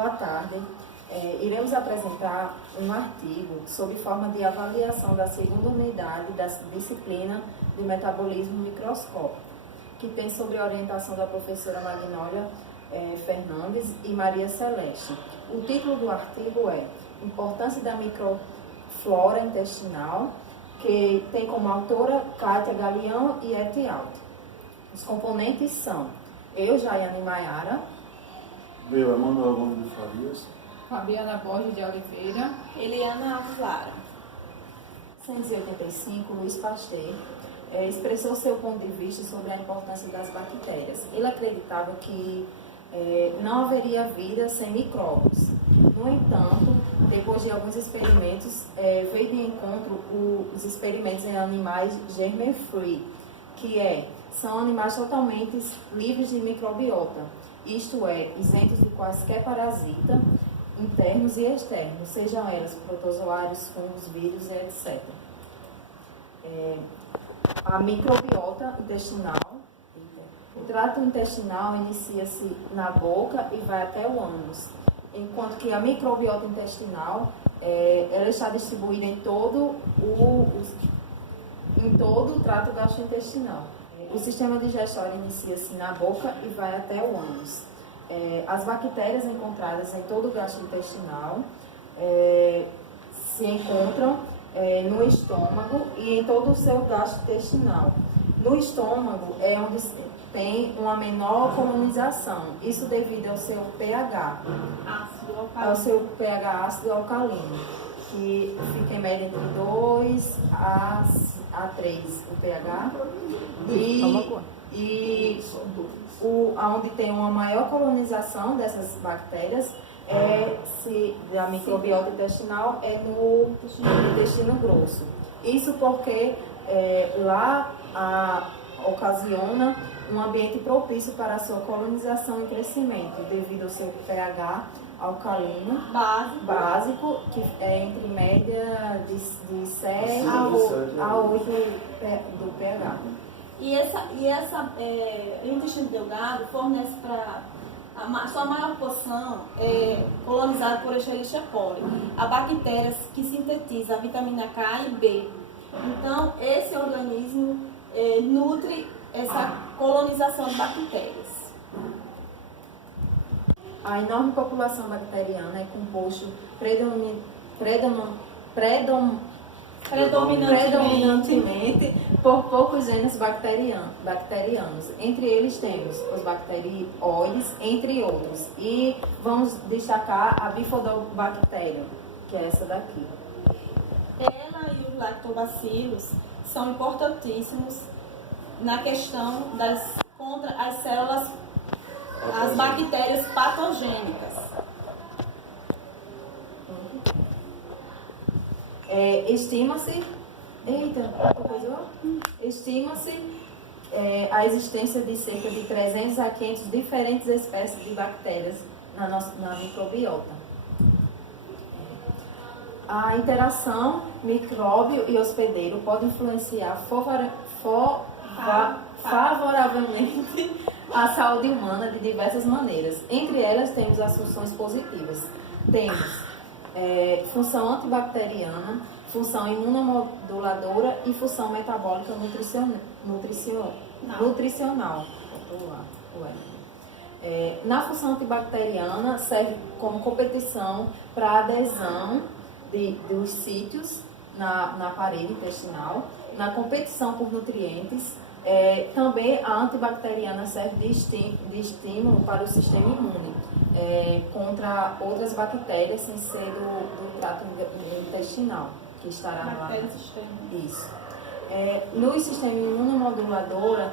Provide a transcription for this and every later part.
Boa tarde. Iremos apresentar um artigo sobre forma de avaliação da segunda unidade da disciplina de metabolismo microscópico, que tem sobre a orientação da professora Magnólia Fernandes e Maria Celeste. O título do artigo é Importância da microflora intestinal, que tem como autora Kátia Galeão e Eti Alto. Os componentes são eu, Jaiane Maiara, eu, Emanuel Gomes de Farias, Fabiana Borges de Oliveira, Eliana Alves Lara. 1985, Luiz Pasteur expressou seu ponto de vista sobre a importância das bactérias. Ele acreditava que não haveria vida sem micróbios. No entanto, depois de alguns experimentos, veio de encontro os experimentos em animais germ-free, são animais totalmente livres de microbiota, isto é, isentos de quaisquer parasitas internos e externos, sejam elas protozoários, fungos, vírus, etc. A microbiota intestinal, o trato intestinal inicia-se na boca e vai até o ânus, enquanto que a microbiota intestinal ela está distribuída em todo o trato gastrointestinal. O sistema digestório inicia-se na boca e vai até o ânus. As bactérias encontradas em todo o gastrointestinal se encontram no estômago e em todo o seu gastrointestinal. No estômago é onde tem uma menor colonização, isso devido ao seu pH, ácido alcalino, que fica em média entre 2 a 3 o pH, e onde tem uma maior colonização dessas bactérias da microbiota intestinal é no intestino grosso. Isso porque lá ocasiona um ambiente propício para a sua colonização e crescimento, devido ao seu pH alcalino básico, que é entre média de 7 a 8 do pH. E o intestino delgado fornece para a sua maior porção colonizada por Escherichia coli, a bactérias que sintetiza a vitamina K e B. Então, esse organismo nutre essa colonização de bactérias. A enorme população bacteriana é composto predominantemente por poucos gêneros bacterianos. Entre eles temos os bacterióides, entre outros. E vamos destacar a Bifidobacterium, que é essa daqui. Ela e os lactobacilos são importantíssimos na questão contra as células, as bactérias patogênicas. Estima-se a existência de cerca de 300 a 500 diferentes espécies de bactérias na microbiota. A interação micróbio e hospedeiro pode influenciar favoravelmente a saúde humana de diversas maneiras. Entre elas temos as funções positivas. Temos função antibacteriana, função imunomoduladora e função metabólica nutricional. Na função antibacteriana, serve como competição para a adesão dos sítios na parede intestinal. Na competição por nutrientes, também a antibacteriana serve de estímulo para o sistema imune contra outras bactérias sem ser do trato intestinal, que estará lá. Isso. No sistema imunomoduladora,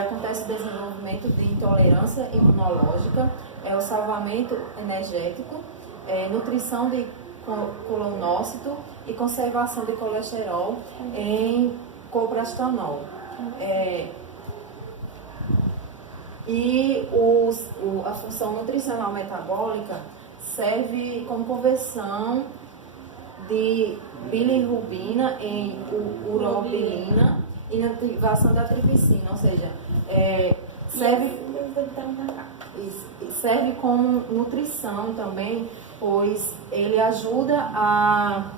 acontece o desenvolvimento de intolerância imunológica, o salvamento energético, nutrição de colonócito e conservação de colesterol em coprastanol. E a função nutricional metabólica serve como conversão de bilirrubina em urobilina e inativação da tripsina, ou seja, Serve, E a vitamina K. isso, e serve como nutrição também, pois ele ajuda a...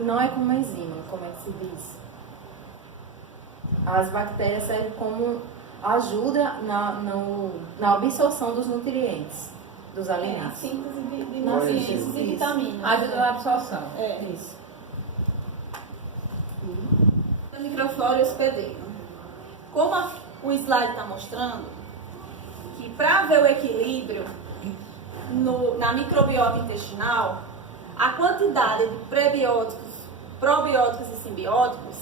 Não é como enzima, como é que se diz? As bactérias servem como ajuda na absorção dos nutrientes dos A alimentos. síntese de Na nutrientes síntese, e isso. vitaminas. Ajuda na absorção. É. Isso. A microflora e hospedeiro. Como o slide está mostrando, que para haver o equilíbrio na microbiota intestinal, a quantidade de prebióticos, probióticos e simbióticos,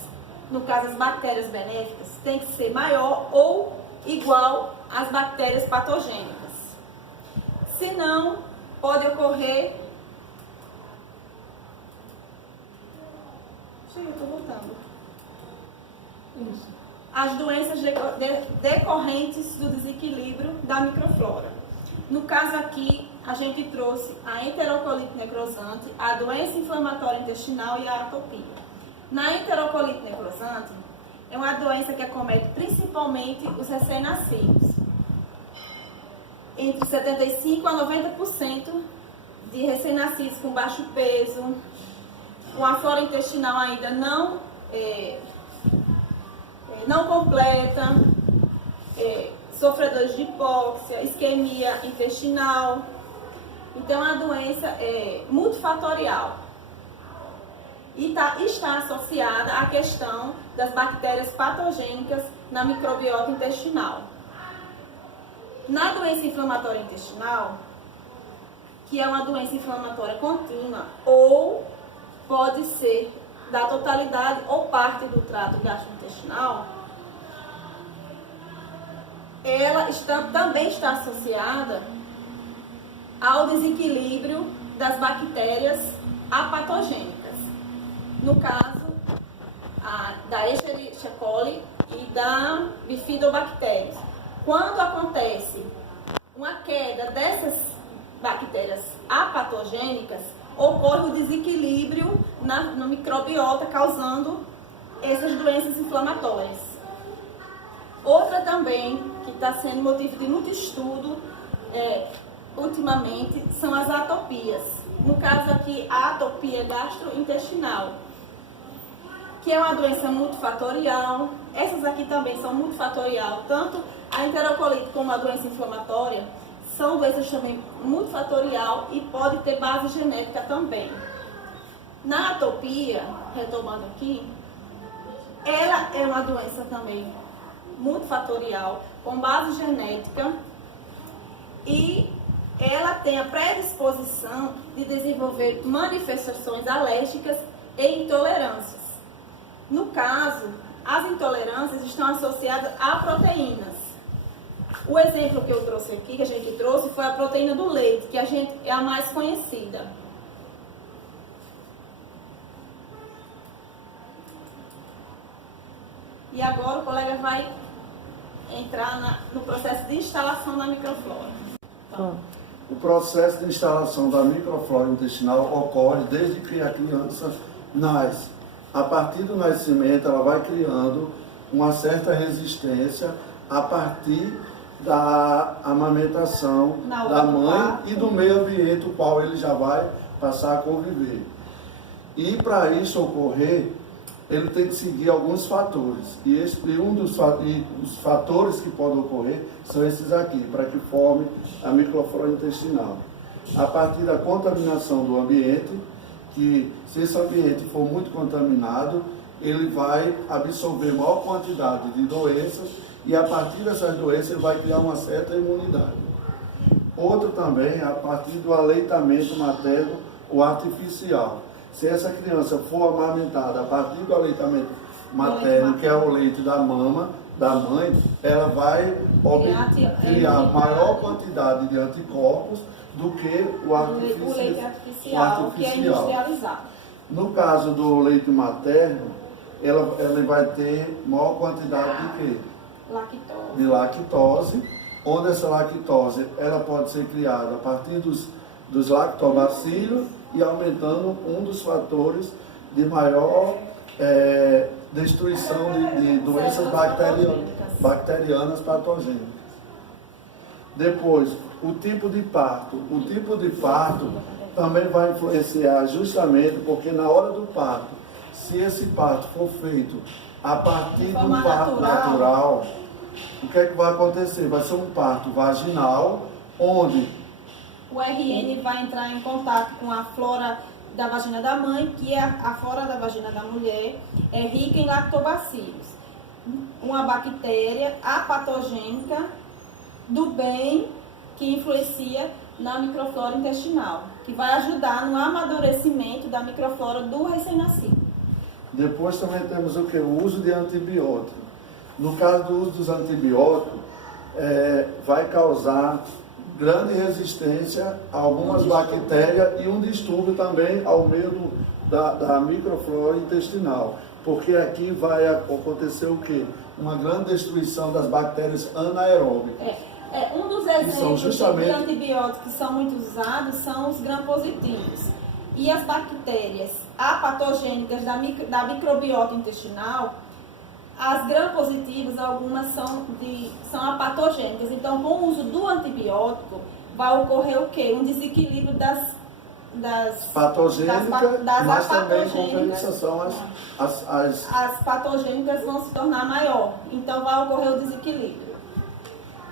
no caso as bactérias benéficas, tem que ser maior ou igual às bactérias patogênicas. Senão, pode ocorrer... Chega, eu estou voltando. Isso. As doenças decorrentes do desequilíbrio da microflora. No caso aqui, a gente trouxe a enterocolite necrosante, a doença inflamatória intestinal e a atopia. Na enterocolite necrosante, é uma doença que acomete principalmente os recém-nascidos. Entre 75% a 90% de recém-nascidos com baixo peso, com a flora intestinal ainda não completa, sofredores de hipóxia, isquemia intestinal. Então, a doença é multifatorial e está associada à questão das bactérias patogênicas na microbiota intestinal. Na doença inflamatória intestinal, que é uma doença inflamatória contínua, ou pode ser da totalidade ou parte do trato gastrointestinal, ela também está associada ao desequilíbrio das bactérias apatogênicas. No caso, da Escherichia coli e da Bifidobacterius. Quando acontece uma queda dessas bactérias apatogênicas, ocorre o desequilíbrio na microbiota, causando essas doenças inflamatórias. Outra também, que está sendo motivo de muito estudo ultimamente, são as atopias. No caso aqui, a atopia gastrointestinal, que é uma doença multifatorial. Essas aqui também são multifatorial, tanto a enterocolite como a doença inflamatória são doenças também multifatorial e pode ter base genética também. Na atopia, retomando aqui, ela é uma doença também multifatorial, com base genética, e ela tem a predisposição de desenvolver manifestações alérgicas e intolerâncias. No caso, as intolerâncias estão associadas a proteínas. O exemplo que eu trouxe aqui, que a gente trouxe, foi a proteína do leite, que é a mais conhecida. E agora o colega vai entrar no processo de instalação da microflora. O processo de instalação da microflora intestinal ocorre desde que a criança nasce. A partir do nascimento, ela vai criando uma certa resistência a partir da amamentação da mãe e do meio ambiente, o qual ele já vai passar a conviver. E para isso ocorrer, ele tem que seguir alguns fatores. E os fatores que podem ocorrer são esses aqui, para que forme a microflora intestinal. A partir da contaminação do ambiente, que se esse ambiente for muito contaminado, ele vai absorver maior quantidade de doenças e a partir dessas doenças ele vai criar uma certa imunidade. Outro também, a partir do aleitamento materno ou artificial. Se essa criança for amamentada a partir do aleitamento materno, que é o leite da mama, da mãe, ela vai criar maior quantidade de anticorpos do que o leite artificial, que é industrializado. No caso do leite materno, ela vai ter maior quantidade de quê? Lactose. De lactose, onde essa lactose ela pode ser criada a partir dos lactobacilos e aumentando um dos fatores de maior destruição de doenças bacterianas. bacterianas patogênicas. Depois, o tipo de parto. O tipo de parto também vai influenciar justamente porque na hora do parto, se esse parto for feito a partir de um parto natural, o que é que vai acontecer? Vai ser um parto vaginal, onde o RN vai entrar em contato com a flora da vagina da mãe, que é a flora da vagina da mulher, é rica em lactobacilos, uma bactéria apatogênica do bem que influencia na microflora intestinal, que vai ajudar no amadurecimento da microflora do recém-nascido. depois também temos o que? O uso de antibiótico. No caso do uso dos antibióticos, vai causar grande resistência a algumas bactérias e um distúrbio também ao meio da microflora intestinal. Porque aqui vai acontecer o quê? Uma grande destruição das bactérias anaeróbicas. Um dos exemplos de antibióticos que são muito usados são os gram-positivos. E as bactérias apatogênicas da microbiota intestinal, as gram-positivas, algumas são apatogênicas. Então, com o uso do antibiótico, vai ocorrer o quê? Um desequilíbrio das patogênicas, mas também com apatogênicas. As Patogênicas vão se tornar maior. Então, vai ocorrer o desequilíbrio.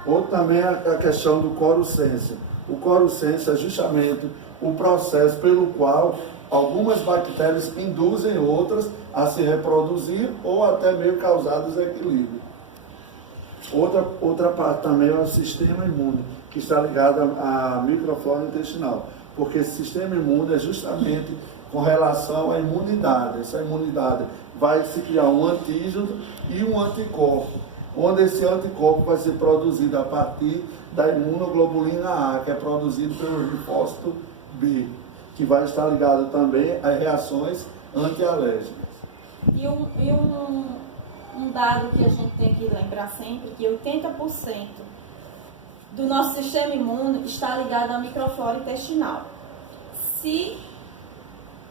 Outro também é a questão do coruscência. O coruscência é justamente o processo pelo qual algumas bactérias induzem outras a se reproduzir ou até mesmo causar desequilíbrio. Outra parte também é o sistema imune, que está ligado à microflora intestinal, porque esse sistema imune é justamente com relação à imunidade. Essa imunidade vai se criar um antígeno e um anticorpo, onde esse anticorpo vai ser produzido a partir da imunoglobulina A, que é produzido pelo linfócito B, que vai estar ligado também a reações antialérgicas. E um dado que a gente tem que lembrar sempre, que 80% do nosso sistema imune está ligado à microflora intestinal. Se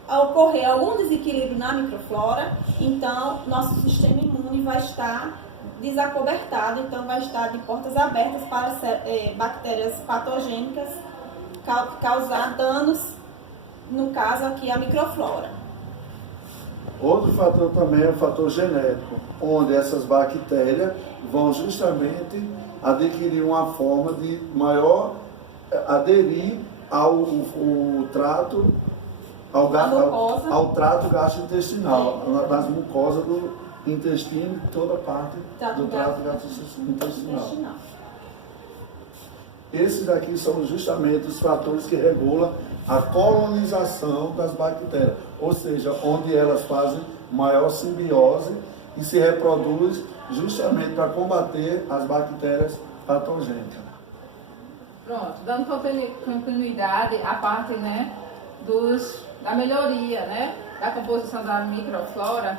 ocorrer algum desequilíbrio na microflora, então nosso sistema imune vai estar desacobertado, então vai estar de portas abertas para bactérias patogênicas causar danos, no caso aqui a microflora. Outro fator também é o fator genético, onde essas bactérias vão justamente adquirir uma forma de maior aderir ao trato gastrointestinal, nas mucosas do intestino, toda parte do trato gastrointestinal. Esses daqui são justamente os fatores que regulam a colonização das bactérias, ou seja, onde elas fazem maior simbiose e se reproduzem justamente para combater as bactérias patogênicas. Pronto, dando continuidade à parte, né, da melhoria, né, da composição da microflora,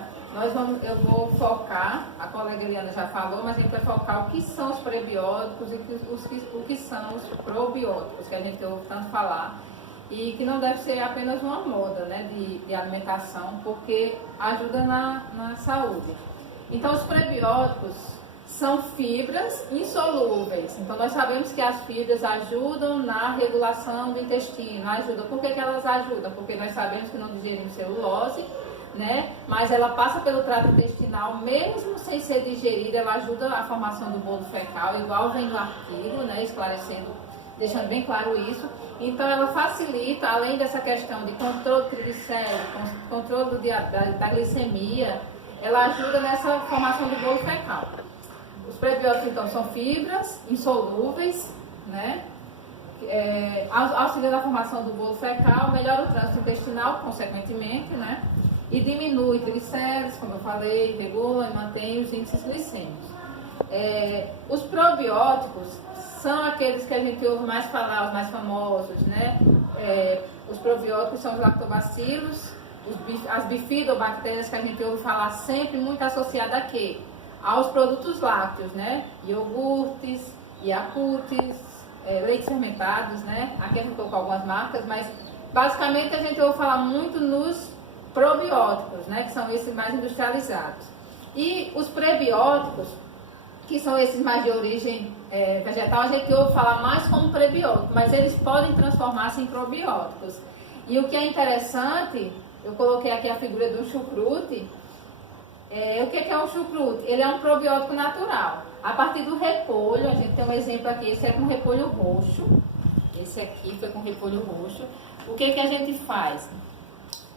eu vou focar, a colega Eliana já falou, mas a gente vai focar o que são os prebióticos e o que são os probióticos, que a gente ouve tanto falar, e que não deve ser apenas uma moda, né, de alimentação, porque ajuda na saúde. Então, os prebióticos são fibras insolúveis. Então, nós sabemos que as fibras ajudam na regulação do intestino. Por que elas ajudam? Porque nós sabemos que não digerimos celulose, né? Mas ela passa pelo trato intestinal, mesmo sem ser digerida, ela ajuda a formação do bolo fecal, igual vem no artigo, né? Esclarecendo, deixando bem claro isso. Então, ela facilita, além dessa questão de controle do triglicéridos, controle da glicemia, ela ajuda nessa formação do bolo fecal. Os prebióticos, então, são fibras insolúveis, né? Auxiliando a formação do bolo fecal, melhora o trânsito intestinal, consequentemente, né? E diminui triglicéridos, como eu falei, regula e mantém os índices glicêmicos. Os probióticos são aqueles que a gente ouve mais falar, os mais famosos, né? Os probióticos são os lactobacilos, as bifidobactérias que a gente ouve falar sempre, muito associada a quê? Aos produtos lácteos, né? Iogurtes, Yakults, leites fermentados, né? Aqui a gente colocou algumas marcas, mas basicamente a gente ouve falar muito nos probióticos, né? Que são esses mais industrializados. E os prebióticos, que são esses mais de origem vegetal, a gente ouve falar mais como prebiótico, mas eles podem transformar-se em probióticos. E o que é interessante, eu coloquei aqui a figura do chucrute. O que é um chucrute? Ele é um probiótico natural. A partir do repolho, a gente tem um exemplo aqui, esse é com repolho roxo. Esse aqui foi com repolho roxo. O que a gente faz?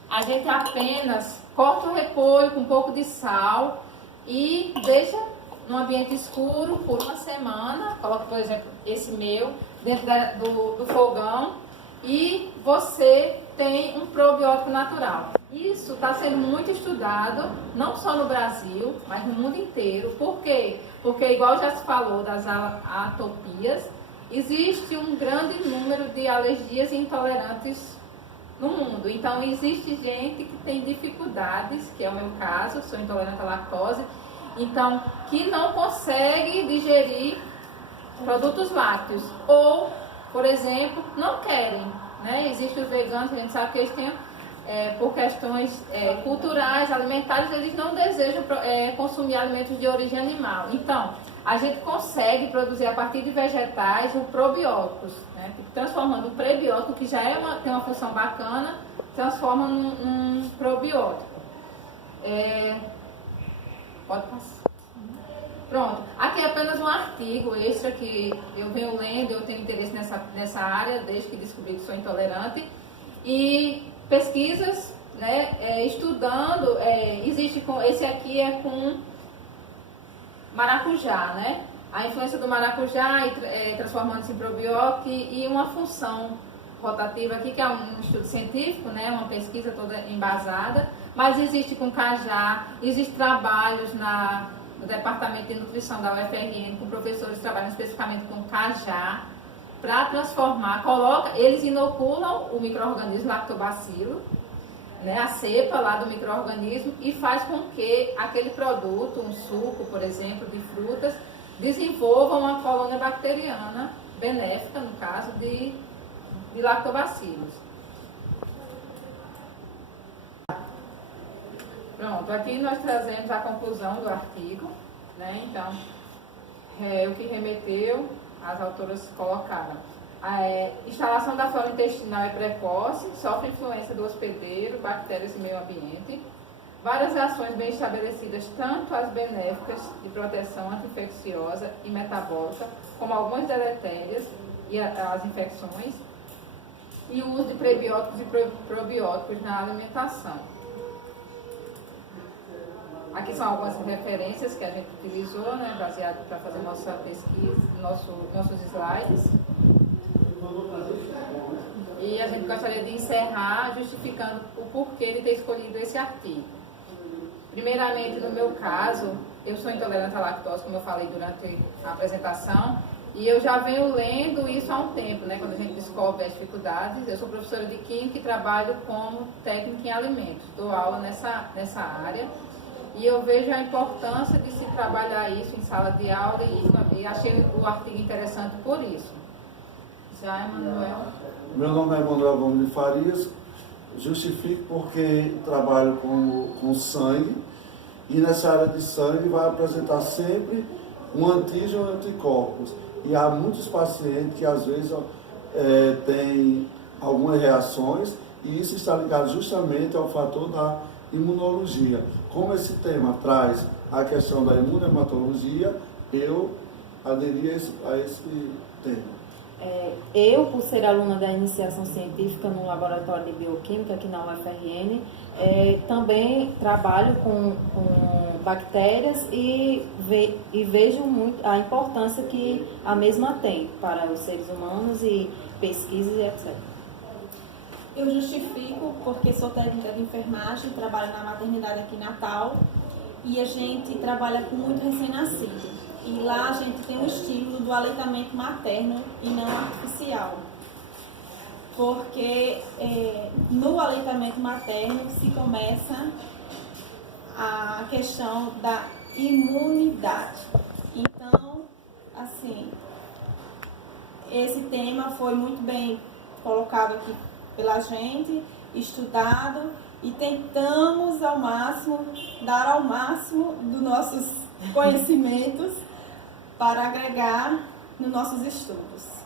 A gente apenas corta o repolho com um pouco de sal e deixa num ambiente escuro por uma semana. Coloca, por exemplo, esse meu dentro do fogão e você tem um probiótico natural. Isso está sendo muito estudado, não só no Brasil, mas no mundo inteiro. Por quê? Porque, igual já se falou das atopias, existe um grande número de alergias e intolerantes no mundo. Então, existe gente que tem dificuldades, que é o meu caso, sou intolerante à lactose, então, que não consegue digerir produtos lácteos. Ou, por exemplo, não querem, né? Existem os veganos, a gente sabe que eles têm, por questões culturais, alimentares, eles não desejam consumir alimentos de origem animal. Então, a gente consegue produzir a partir de vegetais probióticos, né? Transformando o prebiótico, que já tem uma função bacana, transforma num probiótico. Pode passar. Pronto, aqui é apenas um artigo extra que eu venho lendo, eu tenho interesse nessa área desde que descobri que sou intolerante. E pesquisas, né, estudando, esse aqui é com maracujá, né? A influência do maracujá transformando-se em probiótico e uma função rotativa aqui, que é um estudo científico, né? Uma pesquisa toda embasada, mas existe com cajá, existem trabalhos no Departamento de Nutrição da UFRN, com professores que trabalham especificamente com cajá, para transformar, eles inoculam o micro-organismo lactobacilo, né, a cepa lá do micro-organismo, e faz com que aquele produto, um suco, por exemplo, de frutas, desenvolva uma colônia bacteriana benéfica, no caso, de lactobacilos. Pronto, aqui nós trazemos a conclusão do artigo, né? Então, o que remeteu, as autoras colocaram. A instalação da flora intestinal é precoce, sofre influência do hospedeiro, bactérias e meio ambiente. Várias ações bem estabelecidas, tanto as benéficas de proteção anti-infecciosa e metabólica, como algumas deletérias e as infecções, e o uso de prebióticos e probióticos na alimentação. Aqui são algumas referências que a gente utilizou, né, baseado para fazer nossa pesquisa, nossos slides. E a gente gostaria de encerrar justificando o porquê de ter escolhido esse artigo. Primeiramente, no meu caso, eu sou intolerante à lactose, como eu falei durante a apresentação, e eu já venho lendo isso há um tempo, né, quando a gente descobre as dificuldades. Eu sou professora de Química e trabalho como técnica em alimentos, dou aula nessa área. E eu vejo a importância de se trabalhar isso em sala de aula e achei o artigo interessante por isso. Já, Emanuel? Meu nome é Emanuel Gomes de Farias, justifico porque trabalho com sangue e nessa área de sangue vai apresentar sempre um antígeno e anticorpos. E há muitos pacientes que às vezes têm algumas reações e isso está ligado justamente ao fator da imunologia. Como esse tema traz a questão da imunohematologia, eu aderi a esse tema. Eu, por ser aluna da iniciação científica no Laboratório de Bioquímica aqui na UFRN, também trabalho com bactérias e vejo muito a importância que a mesma tem para os seres humanos e pesquisas e etc. Eu justifico porque sou técnica de enfermagem, trabalho na maternidade aqui em Natal e a gente trabalha com muito recém-nascido. E lá a gente tem um estímulo do aleitamento materno e não artificial. Porque no aleitamento materno se começa a questão da imunidade. Então, assim, esse tema foi muito bem colocado aqui pela gente, estudado, e tentamos ao máximo, dar ao máximo dos nossos conhecimentos para agregar nos nossos estudos.